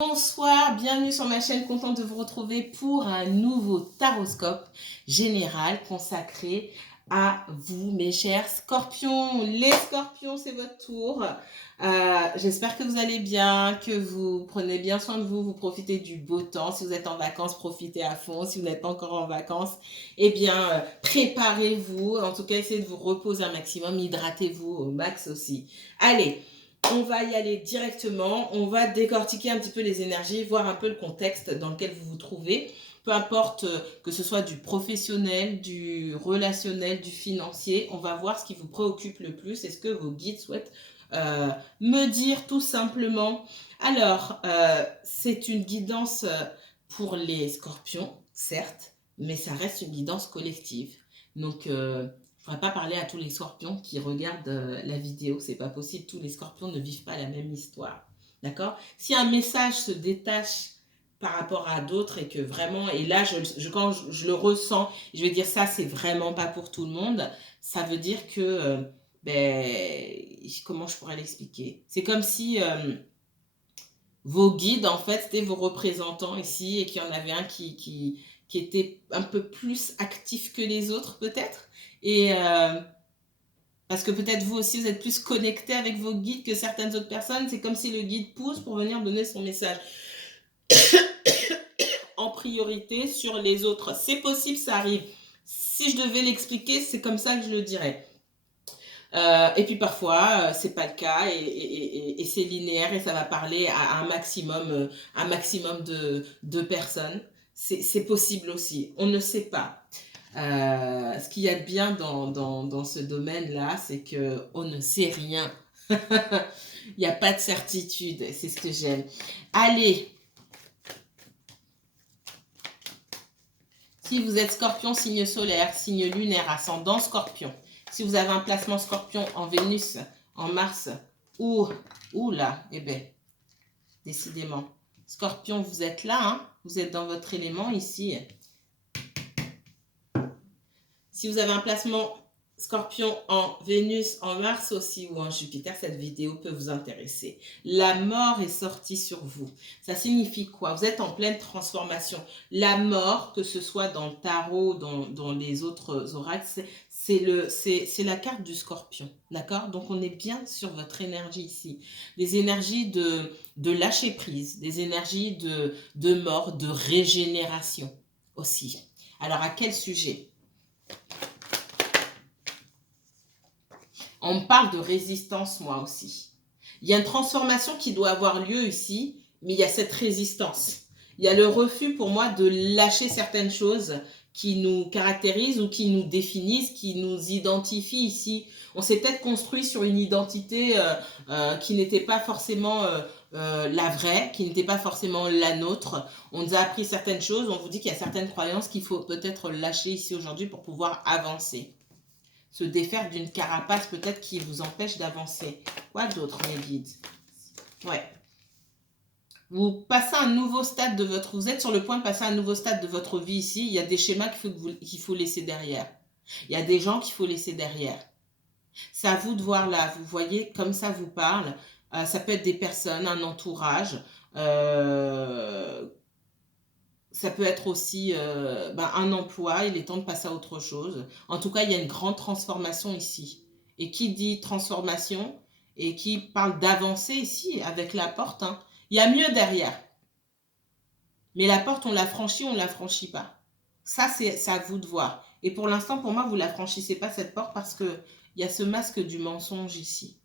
Bonsoir, bienvenue sur ma chaîne, contente de vous retrouver pour un nouveau taroscope général consacré à vous mes chers scorpions. Les scorpions, c'est votre tour. J'espère que vous allez bien, que vous prenez bien soin de vous, vous profitez du beau temps. Si vous êtes en vacances, profitez à fond. Si vous n'êtes pas encore en vacances, eh bien, préparez-vous. En tout cas, essayez de vous reposer un maximum, hydratez-vous au max aussi. Allez, on va y aller directement, on va décortiquer un petit peu les énergies, voir un peu le contexte dans lequel vous vous trouvez, peu importe que ce soit du professionnel, du relationnel, du financier, on va voir ce qui vous préoccupe le plus et ce que vos guides souhaitent me dire tout simplement. Alors, c'est une guidance pour les scorpions, certes, mais ça reste une guidance collective. Donc, je ne pourrais pas parler à tous les scorpions qui regardent la vidéo, c'est pas possible, tous les scorpions ne vivent pas la même histoire. D'accord? Si un message se détache par rapport à d'autres et que vraiment, et là, quand je le ressens, je vais dire ça, c'est vraiment pas pour tout le monde, ça veut dire que, comment je pourrais l'expliquer? C'est comme si vos guides, en fait, c'était vos représentants ici et qu'il y en avait un qui était un peu plus actif que les autres, peut-être. Et parce que peut-être vous aussi, vous êtes plus connecté avec vos guides que certaines autres personnes. C'est comme si le guide pousse pour venir donner son message en priorité sur les autres. C'est possible, ça arrive. Si je devais l'expliquer, c'est comme ça que je le dirais. Et puis parfois, c'est pas le cas et c'est linéaire et ça va parler à un maximum de personnes. C'est possible aussi. On ne sait pas. Ce qu'il y a de bien dans ce domaine-là, c'est qu'on ne sait rien. Il n'y a pas de certitude. C'est ce que j'aime. Allez. Si vous êtes scorpion, signe solaire, signe lunaire, ascendant scorpion. Si vous avez un placement scorpion en Vénus, en Mars, ou là, eh bien, décidément. Scorpion, vous êtes là, hein? Vous êtes dans votre élément ici. Si vous avez un placement Scorpion en Vénus, en Mars aussi ou en Jupiter, cette vidéo peut vous intéresser. La mort est sortie sur vous. Ça signifie quoi? Vous êtes en pleine transformation. La mort, que ce soit dans le tarot, dans les autres oracles, c'est la carte du Scorpion. D'accord? Donc on est bien sur votre énergie ici. Des énergies de lâcher prise, des énergies de mort, de régénération aussi. Alors à quel sujet? On me parle de résistance, moi aussi. Il y a une transformation qui doit avoir lieu ici, mais il y a cette résistance. Il y a le refus pour moi de lâcher certaines choses qui nous caractérisent ou qui nous définissent, qui nous identifient ici. On s'est peut-être construit sur une identité qui n'était pas forcément la vraie, qui n'était pas forcément la nôtre. On nous a appris certaines choses, on vous dit qu'il y a certaines croyances qu'il faut peut-être lâcher ici aujourd'hui pour pouvoir avancer. Se défaire d'une carapace peut-être qui vous empêche d'avancer. Quoi d'autre, mes guides? Ouais. Vous passez un nouveau stade de votre... Vous êtes sur le point de passer un nouveau stade de votre vie ici. Il y a des schémas qu'il faut laisser derrière. Il y a des gens qu'il faut laisser derrière. C'est à vous de voir là. Vous voyez, comme ça vous parle. Ça peut être des personnes, un entourage. Ça peut être aussi un emploi, il est temps de passer à autre chose. En tout cas, il y a une grande transformation ici. Et qui dit transformation et qui parle d'avancer ici avec la porte, hein, il y a mieux derrière. Mais la porte, on la franchit, on ne la franchit pas. Ça, c'est à vous de voir. Et pour l'instant, pour moi, vous ne la franchissez pas cette porte parce qu'il y a ce masque du mensonge ici.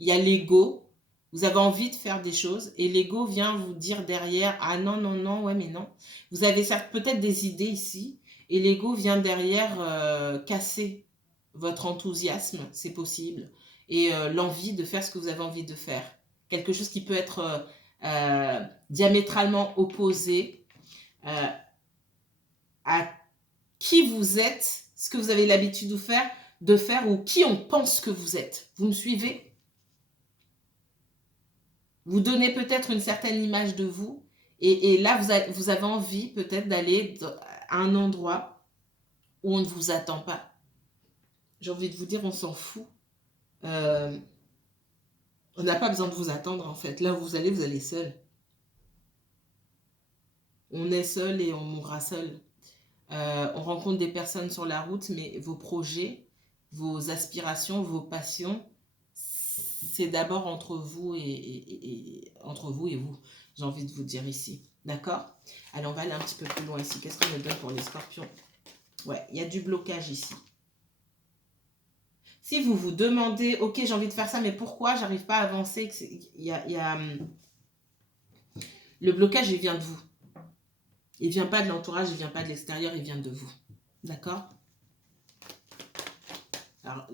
Il y a l'ego. Vous avez envie de faire des choses et l'ego vient vous dire derrière « Ah non, non, non, ouais, mais non ». Vous avez peut-être des idées ici et l'ego vient derrière casser votre enthousiasme, c'est possible, et l'envie de faire ce que vous avez envie de faire. Quelque chose qui peut être diamétralement opposé à qui vous êtes, ce que vous avez l'habitude de faire ou qui on pense que vous êtes. Vous me suivez ? Vous donnez peut-être une certaine image de vous et là, vous avez envie peut-être d'aller à un endroit où on ne vous attend pas. J'ai envie de vous dire, on s'en fout. On n'a pas besoin de vous attendre en fait. Là où vous allez seul. On est seul et on mourra seul. On rencontre des personnes sur la route, mais vos projets, vos aspirations, vos passions, c'est d'abord entre vous entre vous et vous. J'ai envie de vous dire ici. D'accord? Allez, on va aller un petit peu plus loin ici. Qu'est-ce qu'on me donne pour les scorpions? Ouais, il y a du blocage ici. Si vous vous demandez, ok, j'ai envie de faire ça, mais pourquoi j'arrive pas à avancer? Le blocage, il vient de vous. Il vient pas de l'entourage, il vient pas de l'extérieur, il vient de vous. D'accord? Alors,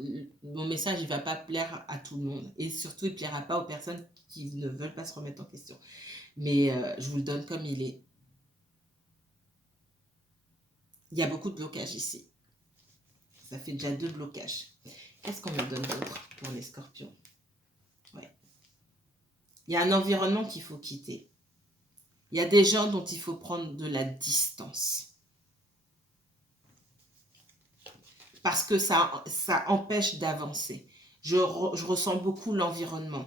mon message, il ne va pas plaire à tout le monde. Et surtout, il ne plaira pas aux personnes qui ne veulent pas se remettre en question. Mais je vous le donne comme il est. Il y a beaucoup de blocages ici. Ça fait déjà 2 blocages. Qu'est-ce qu'on me donne d'autre pour les scorpions? Ouais. Il y a un environnement qu'il faut quitter. Il y a des gens dont il faut prendre de la distance. Parce que ça empêche d'avancer. Je ressens beaucoup l'environnement.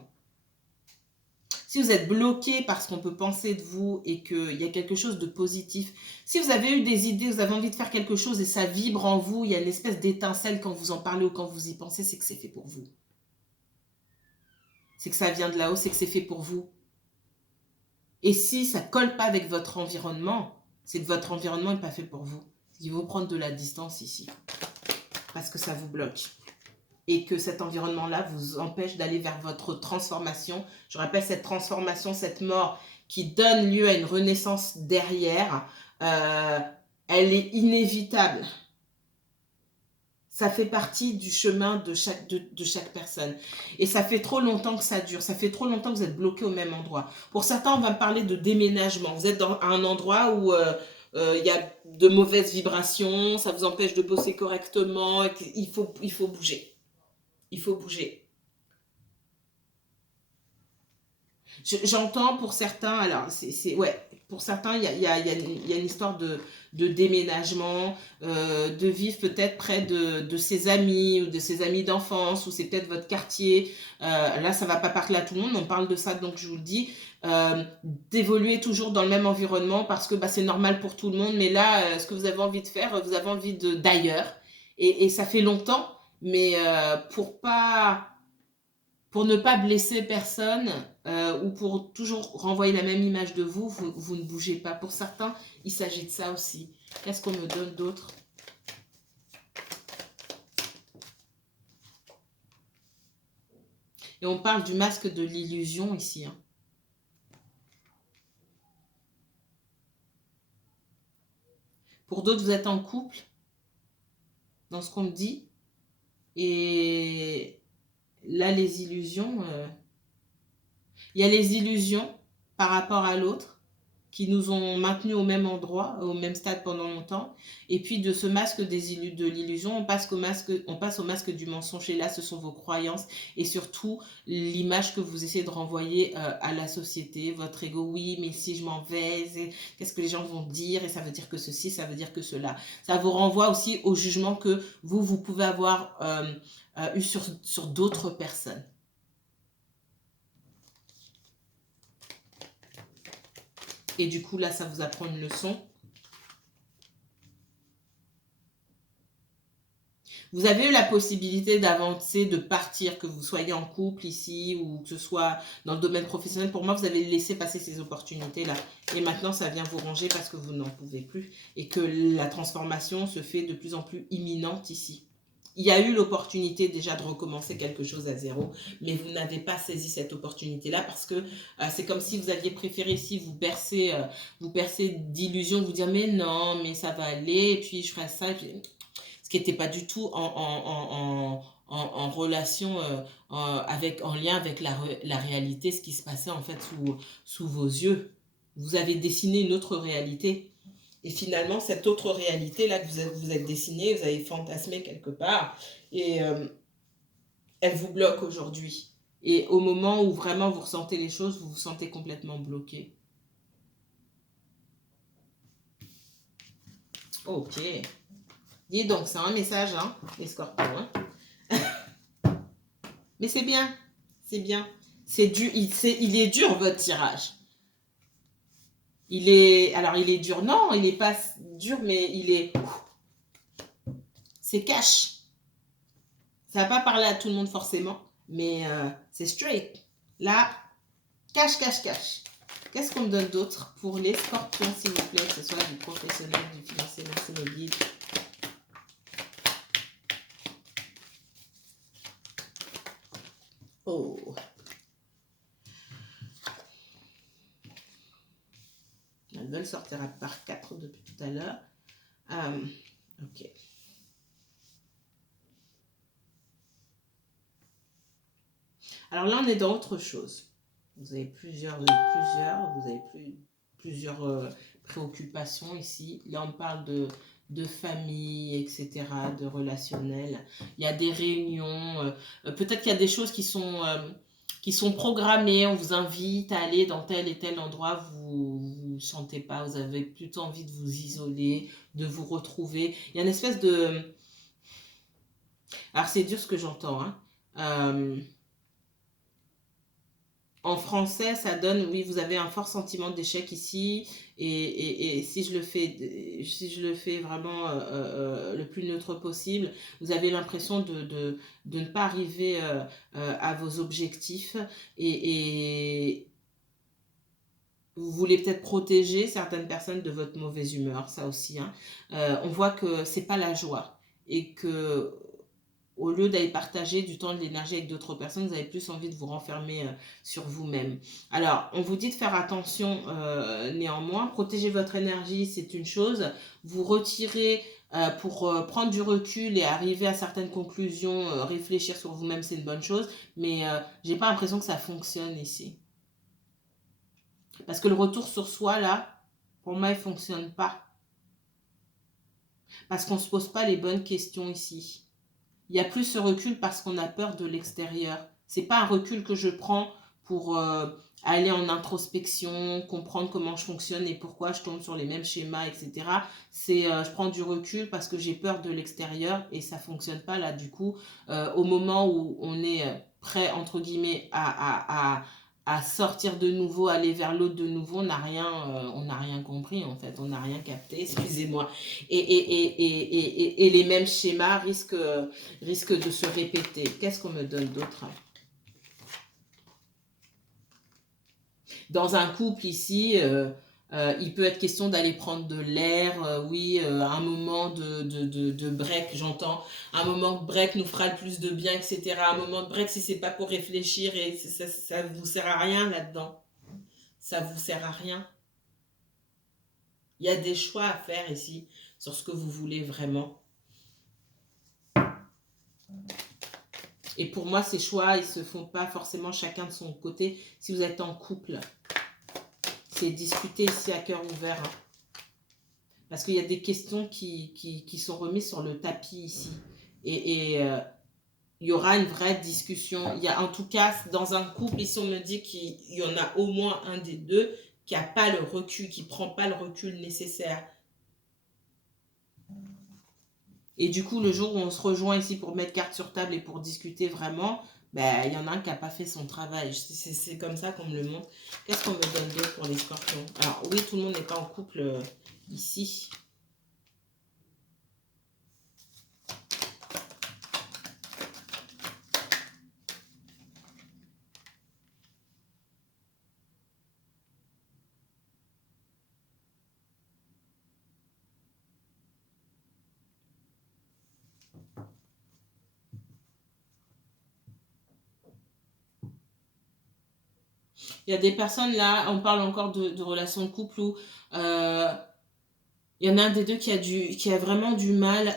Si vous êtes bloqué par ce qu'on peut penser de vous et qu'il y a quelque chose de positif, si vous avez eu des idées, vous avez envie de faire quelque chose et ça vibre en vous, il y a une espèce d'étincelle quand vous en parlez ou quand vous y pensez, c'est que c'est fait pour vous. C'est que ça vient de là-haut, c'est que c'est fait pour vous. Et si ça ne colle pas avec votre environnement, c'est que votre environnement n'est pas fait pour vous. Il faut prendre de la distance ici. Parce que ça vous bloque. Et que cet environnement-là vous empêche d'aller vers votre transformation. Je rappelle cette transformation, cette mort qui donne lieu à une renaissance derrière, elle est inévitable. Ça fait partie du chemin de chaque personne. Et ça fait trop longtemps que ça dure. Ça fait trop longtemps que vous êtes bloqué au même endroit. Pour certains, on va me parler de déménagement. Vous êtes dans un endroit où il y a de mauvaises vibrations, ça vous empêche de bosser correctement. Il faut bouger. Il faut bouger. J'entends pour certains, alors ouais, pour certains, il y a une histoire de déménagement, de vivre peut-être près de ses amis ou de ses amis d'enfance, ou c'est peut-être votre quartier. Là, ça ne va pas parler à tout le monde, on parle de ça, donc je vous le dis, d'évoluer toujours dans le même environnement parce que c'est normal pour tout le monde, mais là, ce que vous avez envie de faire, vous avez envie d'ailleurs, et ça fait longtemps, mais pour ne pas blesser personne ou pour toujours renvoyer la même image de vous, vous ne bougez pas. Pour certains, il s'agit de ça aussi. Qu'est-ce qu'on me donne d'autre? Et on parle du masque de l'illusion ici. Hein. Pour d'autres, vous êtes en couple, dans ce qu'on me dit. Et là, les illusions... il y a les illusions par rapport à l'autre qui nous ont maintenus au même endroit, au même stade pendant longtemps. Et puis de ce masque de l'illusion, on passe au masque du mensonge. Et là, ce sont vos croyances et surtout l'image que vous essayez de renvoyer à la société, votre ego. Oui, mais si je m'en vais, qu'est-ce que les gens vont dire? Et ça veut dire que ceci, ça veut dire que cela. Ça vous renvoie aussi au jugement que vous pouvez avoir eu sur d'autres personnes. Et du coup, là, ça vous apprend une leçon. Vous avez eu la possibilité d'avancer, de partir, que vous soyez en couple ici ou que ce soit dans le domaine professionnel. Pour moi, vous avez laissé passer ces opportunités-là. Et maintenant, ça vient vous ranger parce que vous n'en pouvez plus. Et que la transformation se fait de plus en plus imminente ici. Il y a eu l'opportunité déjà de recommencer quelque chose à zéro, mais vous n'avez pas saisi cette opportunité-là parce que c'est comme si vous aviez préféré ici vous bercer d'illusions, vous dire mais non, mais ça va aller, et puis je ferai ça, et puis... ce qui n'était pas du tout en relation, en lien avec la réalité, ce qui se passait en fait sous vos yeux. Vous avez dessiné une autre réalité. Et finalement, cette autre réalité-là que vous êtes dessinée, vous avez fantasmé quelque part, et elle vous bloque aujourd'hui. Et au moment où vraiment vous ressentez les choses, vous vous sentez complètement bloqué. Ok. Dis donc, c'est un message, hein, les scorpions. Hein. Mais c'est bien. C'est bien. Il est dur, votre tirage. Alors il est dur, non, il n'est pas dur, mais c'est cash. Ça va pas parler à tout le monde forcément, mais c'est straight. Là, cash, cash, cash. Qu'est-ce qu'on me donne d'autre pour les scorpions, s'il vous plaît, que ce soit du professionnel, du financier, merci mes guides. Oh. Elles veulent sortir par 4 depuis tout à l'heure. Ok. Alors là, on est dans autre chose. Vous avez plusieurs préoccupations ici. Là, on parle de famille, etc., de relationnel. Il y a des réunions. Peut-être qu'il y a des choses qui sont programmées. On vous invite à aller dans tel et tel endroit. Vous ne vous sentez pas. Vous avez plutôt envie de vous isoler, de vous retrouver. Il y a une espèce de... Alors, c'est dur ce que j'entends, hein. En français, ça donne, oui, vous avez un fort sentiment d'échec ici, et si je le fais vraiment le plus neutre possible, vous avez l'impression de ne pas arriver à vos objectifs, et vous voulez peut-être protéger certaines personnes de votre mauvaise humeur, ça aussi, hein. On voit que c'est pas la joie, et que au lieu d'aller partager du temps et de l'énergie avec d'autres personnes, vous avez plus envie de vous renfermer sur vous-même. Alors, on vous dit de faire attention néanmoins. Protéger votre énergie, c'est une chose. Vous retirer pour prendre du recul et arriver à certaines conclusions, réfléchir sur vous-même, c'est une bonne chose. Mais j'ai pas l'impression que ça fonctionne ici. Parce que le retour sur soi, là, pour moi, il fonctionne pas. Parce qu'on se pose pas les bonnes questions ici. Il y a plus ce recul parce qu'on a peur de l'extérieur. C'est pas un recul que je prends pour aller en introspection, comprendre comment je fonctionne et pourquoi je tombe sur les mêmes schémas, etc. C'est je prends du recul parce que j'ai peur de l'extérieur et ça fonctionne pas là. Du coup, au moment où on est prêt entre guillemets à sortir de nouveau, aller vers l'autre de nouveau, on n'a rien compris en fait, on n'a rien capté, excusez-moi. Et les mêmes schémas risquent de se répéter. Qu'est-ce qu'on me donne d'autre? Dans un couple ici, il peut être question d'aller prendre de l'air, oui, un moment de break, j'entends. Un moment de break nous fera le plus de bien, etc. Un moment de break, si c'est pas pour réfléchir, et ça vous sert à rien là-dedans. Ça vous sert à rien. Il y a des choix à faire ici sur ce que vous voulez vraiment. Et pour moi, ces choix, ils ne se font pas forcément chacun de son côté. Si vous êtes en couple, c'est discuter ici à cœur ouvert. Hein. Parce qu'il y a des questions qui sont remises sur le tapis ici. Et il y aura une vraie discussion. Il y a en tout cas, dans un couple, ici, on me dit qu'il y en a au moins un des deux qui n'a pas le recul, qui ne prend pas le recul nécessaire. Et du coup, le jour où on se rejoint ici pour mettre carte sur table et pour discuter vraiment, ben, il y en a un qui n'a pas fait son travail. C'est comme ça qu'on me le montre. Qu'est-ce qu'on me donne d'autre pour les scorpions? Alors oui, tout le monde n'est pas en couple ici. Il y a des personnes là, on parle encore de relations de couple où il y en a un des deux qui a vraiment du mal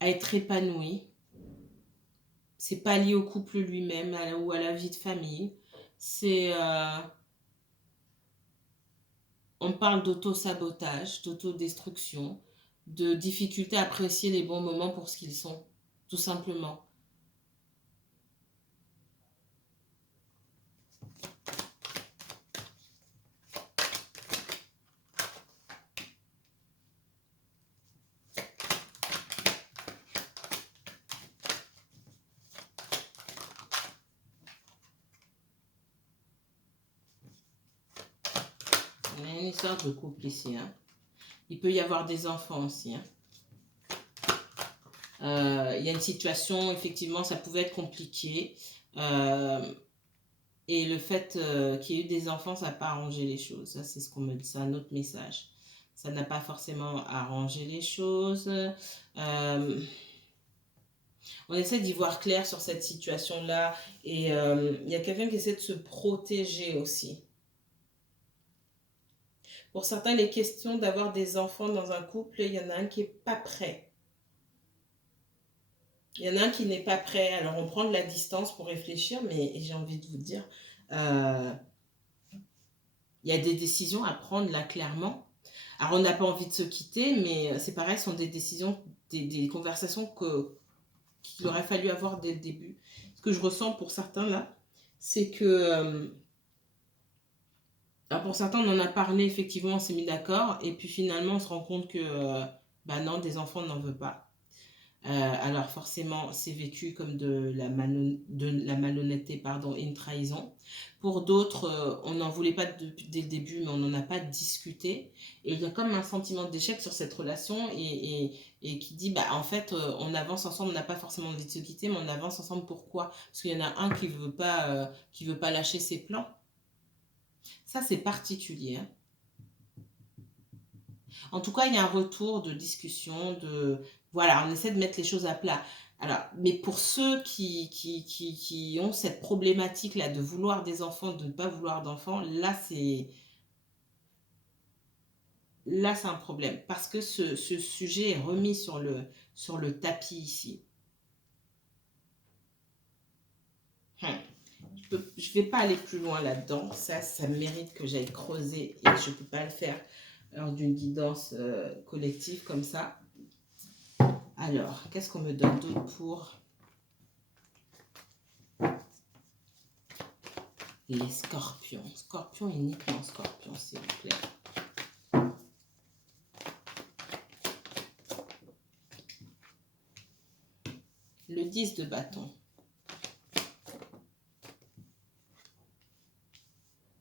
à être épanoui. C'est pas lié au couple lui-même ou à la vie de famille. C'est on parle d'auto-sabotage, d'autodestruction, de difficulté à apprécier les bons moments pour ce qu'ils sont, tout simplement. une histoire de couple ici. Hein. Il peut y avoir des enfants aussi. Hein. Il y a une situation, effectivement, ça pouvait être compliqué. Et le fait qu'il y ait eu des enfants, ça n'a pas arrangé les choses. Ça, c'est ce qu'on me dit. C'est un autre message. Ça n'a pas forcément arrangé les choses. On essaie d'y voir clair sur cette situation-là. Et il y a quelqu'un qui essaie de se protéger aussi. Pour certains, il est question d'avoir des enfants dans un couple. Il y en a un qui n'est pas prêt. Il y en a un qui n'est pas prêt. Alors, on prend de la distance pour réfléchir, mais j'ai envie de vous dire, il y a des décisions à prendre là, clairement. Alors, on n'a pas envie de se quitter, mais c'est pareil, ce sont des décisions, des conversations qu'il aurait fallu avoir dès le début. Ce que je ressens pour certains là, c'est que pour certains, on en a parlé, effectivement, on s'est mis d'accord, et puis finalement, on se rend compte que non, des enfants, on n'en veut pas. Alors forcément, c'est vécu comme de la malhonnêteté et une trahison. Pour d'autres, on n'en voulait pas dès le début, mais on n'en a pas discuté. Et il y a comme un sentiment d'échec sur cette relation et qui dit, en fait, on avance ensemble, on n'a pas forcément envie de se quitter, mais on avance ensemble. Pourquoi? Parce qu'il y en a un qui veut pas lâcher ses plans. Ça, c'est particulier. Hein. En tout cas, il y a un retour de discussion, voilà, on essaie de mettre les choses à plat. Alors, mais pour ceux qui ont cette problématique-là de vouloir des enfants, de ne pas vouloir d'enfants, là, c'est un problème. Parce que ce sujet est remis sur le tapis ici. Je ne vais pas aller plus loin là-dedans. Ça mérite que j'aille creuser et je ne peux pas le faire lors d'une guidance collective comme ça. Alors, qu'est-ce qu'on me donne d'autre pour les scorpions? Scorpion, uniquement scorpion, s'il vous plaît. Le 10 de bâton.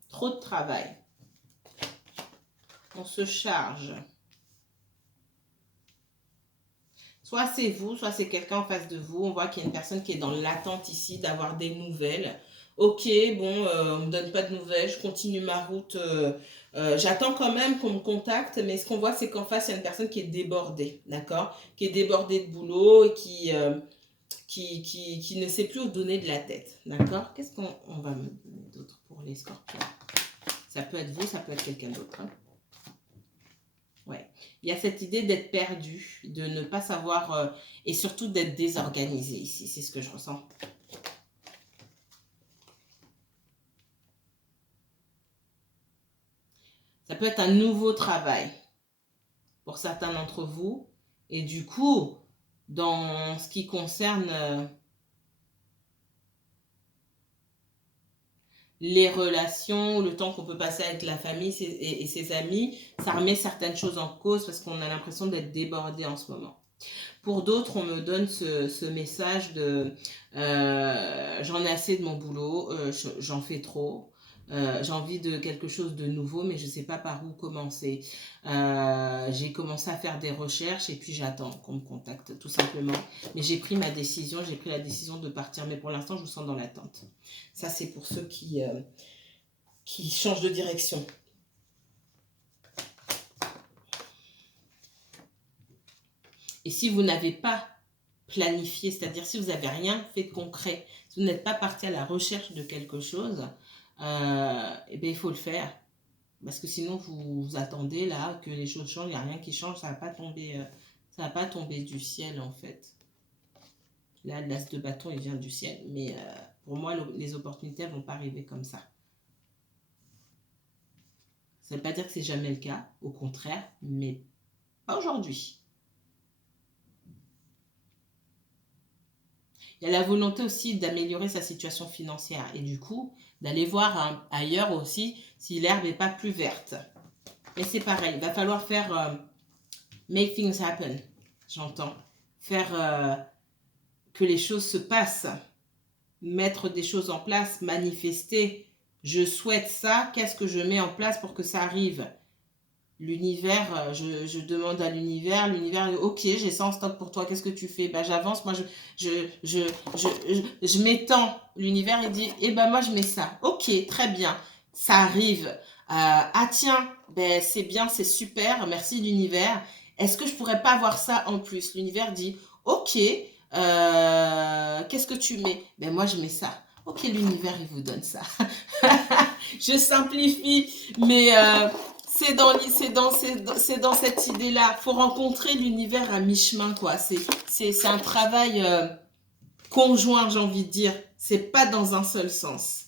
Trop de travail. On se charge. Soit c'est vous, soit c'est quelqu'un en face de vous. On voit qu'il y a une personne qui est dans l'attente ici d'avoir des nouvelles. Ok, bon, on ne me donne pas de nouvelles, je continue ma route. J'attends quand même qu'on me contacte, mais ce qu'on voit, c'est qu'en face, il y a une personne qui est débordée, d'accord? Qui est débordée de boulot et qui ne sait plus où donner de la tête, d'accord? Qu'est-ce qu'on va me donner d'autre pour les scorpions? Ça peut être vous, ça peut être quelqu'un d'autre. Hein. Ouais. Il y a cette idée d'être perdu, de ne pas savoir, et surtout d'être désorganisé ici, c'est ce que je ressens. Ça peut être un nouveau travail pour certains d'entre vous. Et du coup, dans ce qui concerne les relations, le temps qu'on peut passer avec la famille et ses amis, ça remet certaines choses en cause parce qu'on a l'impression d'être débordé en ce moment. Pour d'autres, on me donne ce message de j'en ai assez de mon boulot, j'en fais trop. J'ai envie de quelque chose de nouveau, mais je ne sais pas par où commencer. J'ai commencé à faire des recherches et puis j'attends qu'on me contacte, tout simplement. Mais j'ai pris ma décision, j'ai pris la décision de partir, mais pour l'instant, je me sens dans l'attente. Ça, c'est pour ceux qui changent de direction. Et si vous n'avez pas planifié, c'est-à-dire si vous n'avez rien fait de concret, si vous n'êtes pas parti à la recherche de quelque chose, il faut le faire. Parce que sinon, vous attendez là que les choses changent, il n'y a rien qui change, ça ne va pas tomber du ciel en fait. Là, l'as de bâton, il vient du ciel. Mais pour moi, les opportunités ne vont pas arriver comme ça. Ça ne veut pas dire que c'est jamais le cas, au contraire, mais pas aujourd'hui. Il y a la volonté aussi d'améliorer sa situation financière et du coup, d'aller voir ailleurs aussi si l'herbe n'est pas plus verte. Mais c'est pareil, il va falloir faire make things happen, j'entends. Faire que les choses se passent, mettre des choses en place, manifester. Je souhaite ça, qu'est-ce que je mets en place pour que ça arrive? l'univers, je demande à l'univers, ok, j'ai ça en stock pour toi, qu'est-ce que tu fais? Bah, j'avance, moi, je m'étends. L'univers, il dit, eh ben, moi, je mets ça. Ok, très bien, ça arrive. Ah, tiens, ben, c'est bien, c'est super, merci l'univers. Est-ce que je pourrais pas avoir ça en plus? L'univers dit, ok, qu'est-ce que tu mets? Ben, moi, je mets ça. Ok, l'univers, il vous donne ça. Je simplifie, mais c'est dans cette idée-là. Faut rencontrer l'univers à mi-chemin, quoi. C'est un travail conjoint, j'ai envie de dire. C'est pas dans un seul sens.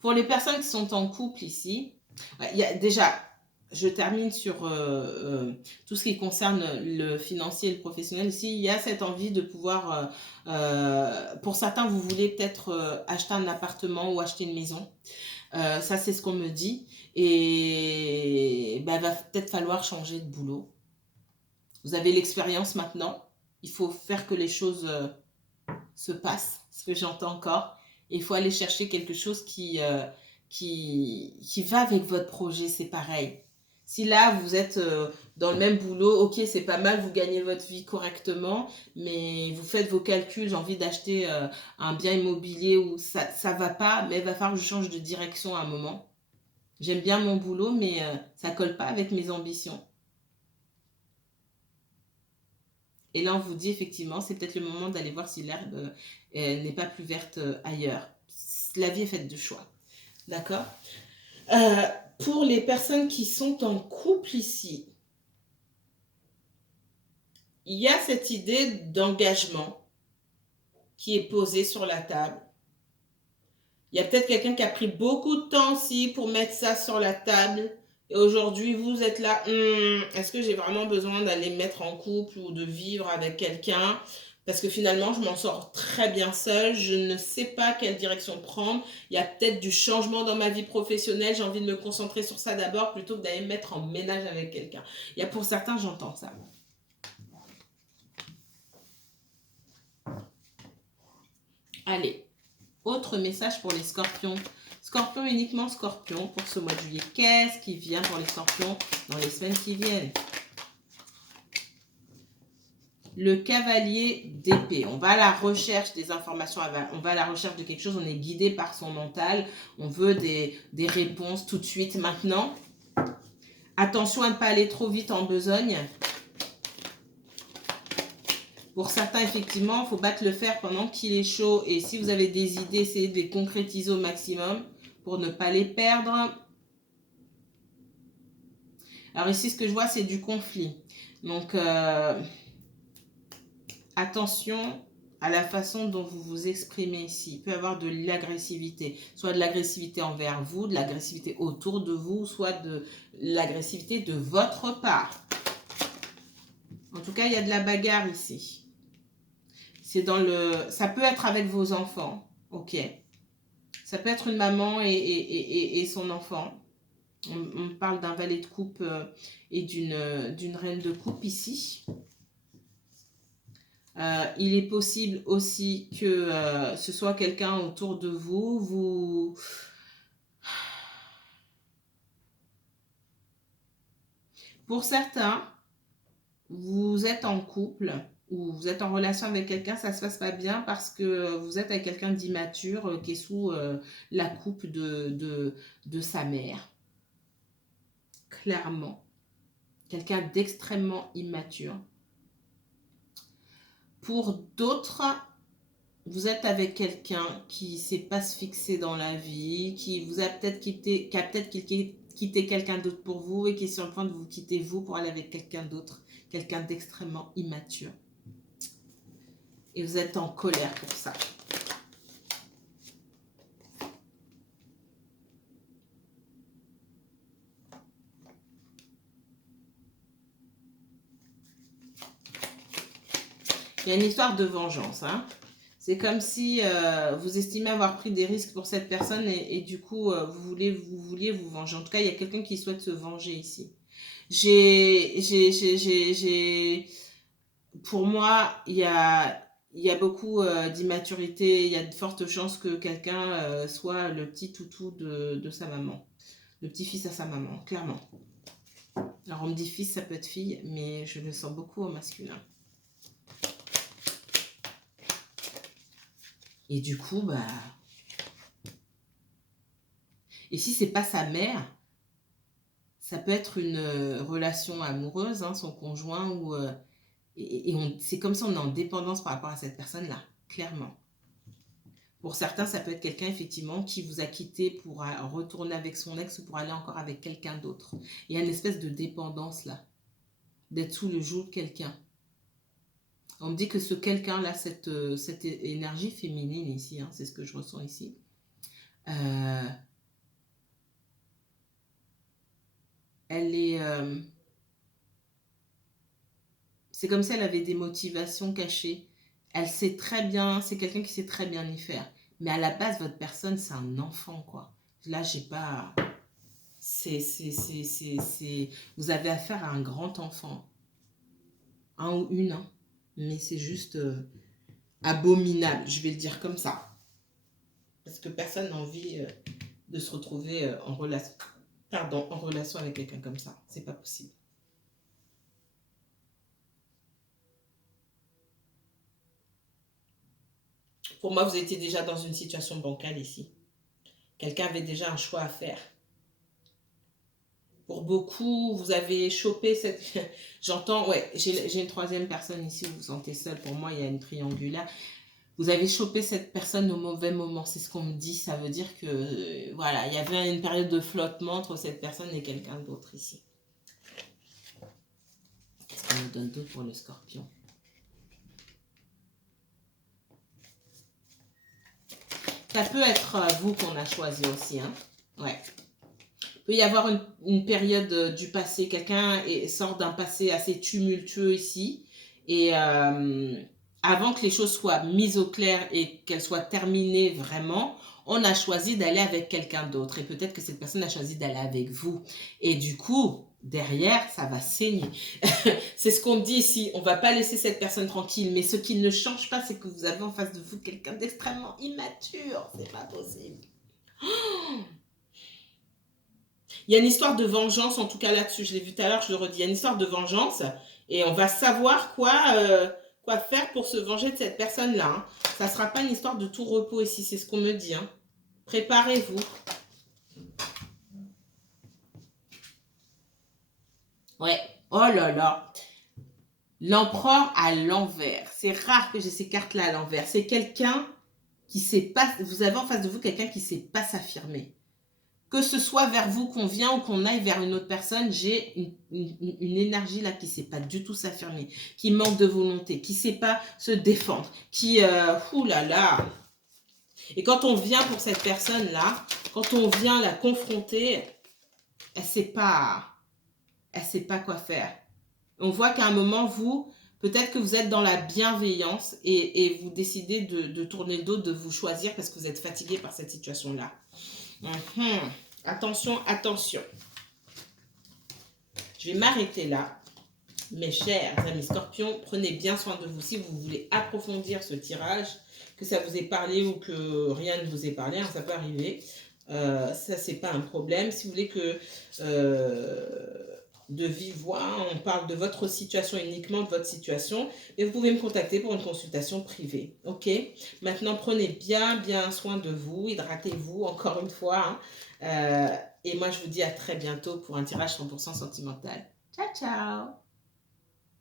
Pour les personnes qui sont en couple ici, il y a déjà, je termine sur tout ce qui concerne le financier et le professionnel. Ici, il y a cette envie de pouvoir, pour certains, vous voulez peut-être acheter un appartement ou acheter une maison. Ça, c'est ce qu'on me dit. Et ben, va peut-être falloir changer de boulot. Vous avez l'expérience maintenant. Il faut faire que les choses se passent, ce que j'entends encore. Et il faut aller chercher quelque chose qui va avec votre projet, c'est pareil. Si là, vous êtes dans le même boulot, ok, c'est pas mal, vous gagnez votre vie correctement, mais vous faites vos calculs, j'ai envie d'acheter un bien immobilier où ça va pas, mais il va falloir que je change de direction à un moment. J'aime bien mon boulot, mais ça colle pas avec mes ambitions. Et là, on vous dit effectivement, c'est peut-être le moment d'aller voir si l'herbe n'est pas plus verte ailleurs. La vie est faite de choix. D'accord. euh, Pour les personnes qui sont en couple ici, il y a cette idée d'engagement qui est posée sur la table. Il y a peut-être quelqu'un qui a pris beaucoup de temps aussi pour mettre ça sur la table. Et aujourd'hui, vous êtes là, est-ce que j'ai vraiment besoin d'aller me mettre en couple ou de vivre avec quelqu'un? Parce que finalement, je m'en sors très bien seule. Je ne sais pas quelle direction prendre. Il y a peut-être du changement dans ma vie professionnelle. J'ai envie de me concentrer sur ça d'abord plutôt que d'aller me mettre en ménage avec quelqu'un. Il y a pour certains, j'entends ça. Allez, autre message pour les scorpions. Scorpion, uniquement scorpion pour ce mois de juillet. Qu'est-ce qui vient pour les scorpions dans les semaines qui viennent? Le cavalier d'épée. On va à la recherche des informations, on va à la recherche de quelque chose, on est guidé par son mental, on veut des réponses tout de suite, maintenant. Attention à ne pas aller trop vite en besogne. Pour certains, effectivement, il faut battre le fer pendant qu'il est chaud. Et si vous avez des idées, essayez de les concrétiser au maximum pour ne pas les perdre. Alors ici, ce que je vois, c'est du conflit. Donc, attention à la façon dont vous vous exprimez ici. Il peut y avoir de l'agressivité. Soit de l'agressivité envers vous, de l'agressivité autour de vous, soit de l'agressivité de votre part. En tout cas, il y a de la bagarre ici. C'est dans le... Ça peut être avec vos enfants, ok. Ça peut être une maman et son enfant. On parle d'un valet de coupe et d'une reine de coupe ici. Il est possible aussi que ce soit quelqu'un autour de vous, Pour certains, vous êtes en couple ou vous êtes en relation avec quelqu'un, ça se passe pas bien parce que vous êtes avec quelqu'un d'immature qui est sous la coupe de sa mère. Clairement. Quelqu'un d'extrêmement immature. Pour d'autres, vous êtes avec quelqu'un qui ne sait pas se fixer dans la vie, qui vous a peut-être quitté, qui a peut-être quitté quelqu'un d'autre pour vous et qui est sur le point de vous quitter vous pour aller avec quelqu'un d'autre, quelqu'un d'extrêmement immature. Et vous êtes en colère pour ça. Il y a une histoire de vengeance, hein. C'est comme si vous estimez avoir pris des risques pour cette personne et du coup, vous vouliez vous venger. En tout cas, il y a quelqu'un qui souhaite se venger ici. Pour moi, il y a beaucoup d'immaturité. Il y a de fortes chances que quelqu'un soit le petit toutou de sa maman. Le petit-fils à sa maman, clairement. Alors, on me dit fils, ça peut être fille, mais je le sens beaucoup au masculin. Et du coup, bah... Et si c'est pas sa mère, ça peut être une relation amoureuse, hein, son conjoint, ou... c'est comme si on est en dépendance par rapport à cette personne-là, clairement. Pour certains, ça peut être quelqu'un, effectivement, qui vous a quitté pour retourner avec son ex ou pour aller encore avec quelqu'un d'autre. Il y a une espèce de dépendance, là, d'être sous le joug de quelqu'un. On me dit que ce quelqu'un-là, cette énergie féminine ici, hein, c'est ce que je ressens ici, elle est... c'est comme si elle avait des motivations cachées. Elle sait très bien, c'est quelqu'un qui sait très bien y faire. Mais à la base, votre personne, c'est un enfant, quoi. Là, j'ai pas... Vous avez affaire à un grand enfant. Un ou une, hein. Mais c'est juste abominable, je vais le dire comme ça. Parce que personne n'a envie de se retrouver en relation avec quelqu'un comme ça. C'est pas possible. Pour moi, vous étiez déjà dans une situation bancale ici. Quelqu'un avait déjà un choix à faire. Pour beaucoup, vous avez chopé cette... J'entends, ouais, j'ai une troisième personne ici, vous vous sentez seul. Pour moi, il y a une triangulaire. Vous avez chopé cette personne au mauvais moment, c'est ce qu'on me dit. Ça veut dire que, voilà, il y avait une période de flottement entre cette personne et quelqu'un d'autre ici. Qu'est-ce qu'on nous donne d'autre pour le scorpion? Ça peut être vous qu'on a choisi aussi, hein. Ouais. Il peut y avoir une période du passé. Quelqu'un sort d'un passé assez tumultueux ici. Et avant que les choses soient mises au clair et qu'elles soient terminées vraiment, on a choisi d'aller avec quelqu'un d'autre. Et peut-être que cette personne a choisi d'aller avec vous. Et du coup, derrière, ça va saigner. C'est ce qu'on me dit ici. On ne va pas laisser cette personne tranquille. Mais ce qui ne change pas, c'est que vous avez en face de vous quelqu'un d'extrêmement immature. C'est pas possible. Il y a une histoire de vengeance, en tout cas là-dessus, je l'ai vu tout à l'heure, je le redis, il y a une histoire de vengeance, et on va savoir quoi faire pour se venger de cette personne-là. Hein. Ça ne sera pas une histoire de tout repos ici, c'est ce qu'on me dit. Hein. Préparez-vous. Ouais, oh là là. L'empereur à l'envers. C'est rare que j'ai ces cartes-là à l'envers. C'est quelqu'un qui ne sait pas... Vous avez en face de vous quelqu'un qui ne sait pas s'affirmer. Que ce soit vers vous qu'on vient ou qu'on aille vers une autre personne, j'ai une énergie là qui ne sait pas du tout s'affirmer, qui manque de volonté, qui ne sait pas se défendre, qui... oulala. Et quand on vient pour cette personne-là, quand on vient la confronter, elle ne sait pas quoi faire. On voit qu'à un moment, vous, peut-être que vous êtes dans la bienveillance et vous décidez de tourner le dos, de vous choisir parce que vous êtes fatigué par cette situation-là. Attention, attention. Je vais m'arrêter là. Mes chers amis scorpions, prenez bien soin de vous. Si vous voulez approfondir ce tirage, que ça vous ait parlé ou que rien ne vous ait parlé, hein, ça peut arriver. Ça, c'est pas un problème. Si vous voulez que de vive voix, on parle de votre situation, uniquement de votre situation, et vous pouvez me contacter pour une consultation privée. Ok? Maintenant, prenez bien soin de vous, hydratez-vous encore une fois. Hein. Et moi, je vous dis à très bientôt pour un tirage 100% sentimental. Ciao, ciao!